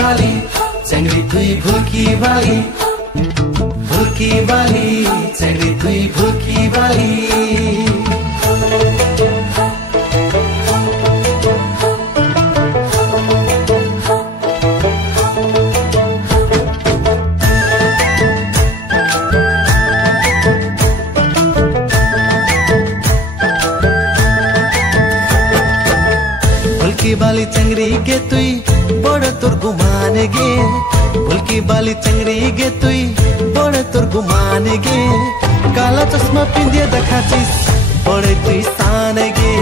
बाली चंगड़ी तुई भूकी बाली चंगड़ी तुई भूकी बाली बाली चंगड़ी गे तुई बड़ तोर गुमान गे भुलकी बाली चंगड़ी गे तुई बड़ तोर गुमान गे काला चश्मा पिंदिए दखाचिस बड़े तुई सान गे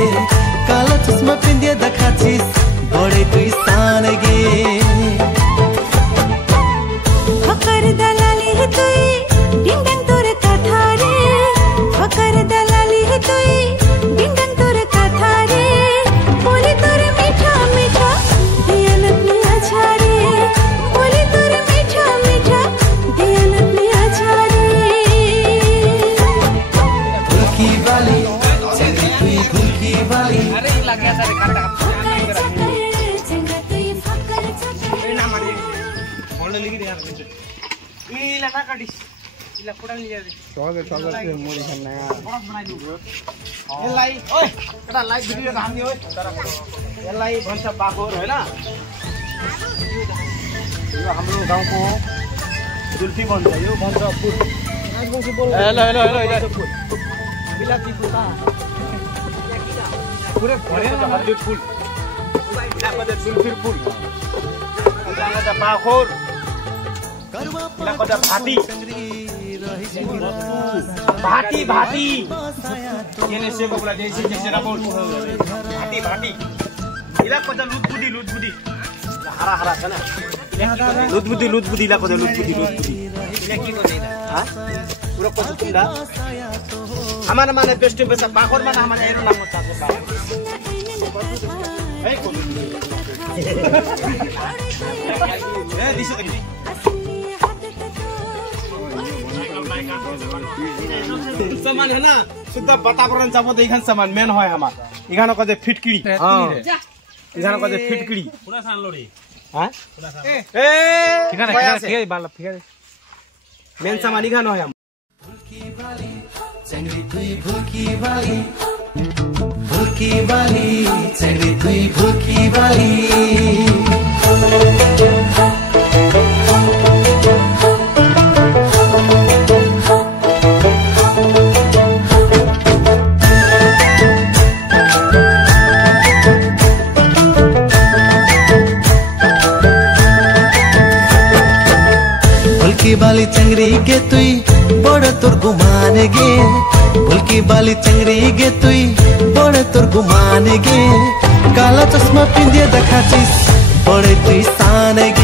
काला चश्मा पिंदिए दखाचिस बड़े तुई सान गे फकर दलाली है तुई डिंडन तोर कथा रे फकर दलाली है तुई डिंडन तोर कथा रे बोली तोर मीठा मीठा दियानत में अच्छा रे बोली तोर मीठा मीठा दियानत में अच्छा रे भुलकी बाली चंगड़ी तुई भुलकी बाली अरे लग गया सारे काटा चंगा तुई फकर चकर ना मारी बोल लिखी दे यार इला ना काटी इला पुडा लिया दे स्वागत से मोरी खाना बरफ बनाई दू ए लाई ओए कटा लाइव भिडियो त हामी ओए यसलाई भन्छ बाखोर हैन यो हाम्रो गाउँको जुल्फी भन्छ यो भन्छ फुल हेलो हेलो हेलो बिलाती फुल पुरै भरेन हल्दी फुल इलाको त जुल्फी फुल इलाको त बाखोर इलाको त भाती भाती भाती येने से बकुला जैसे जैसे ना बोल भाती भाती इलाको त लुटबुदी हरा हरा छ ना लुटबुदी इलाको त लुटबुदी इला के गर्दैन हां पुरो कस्तो तुंडा हमारा माने बेस्ट पैसा बाखोर माने हमारा हेरो नाम होता है ए कोन ए दिसो त सामान है ना शुद्ध वातावरण जब देखन सामान मेन है हमार इगानो कजे फिटकिड़ी हां इगानो कजे फिटकिड़ी पूरा सान लोड़ी हां ए ठिकाना ठीक बाल ठीक है मेन सामान इगानो है भुलकी बाली चंगड़ी तुई भुलकी बाली चंगड़ी तुई भुलकी बाली भुलकी बाली चंगड़ी गे तुई बड़ तोर गुमान गे भुलकी बाली चंगड़ी गे तुई बड़ तोर गुमान गे काला चश्मा पिंदिए दखाचिस बड़े तुई सान गे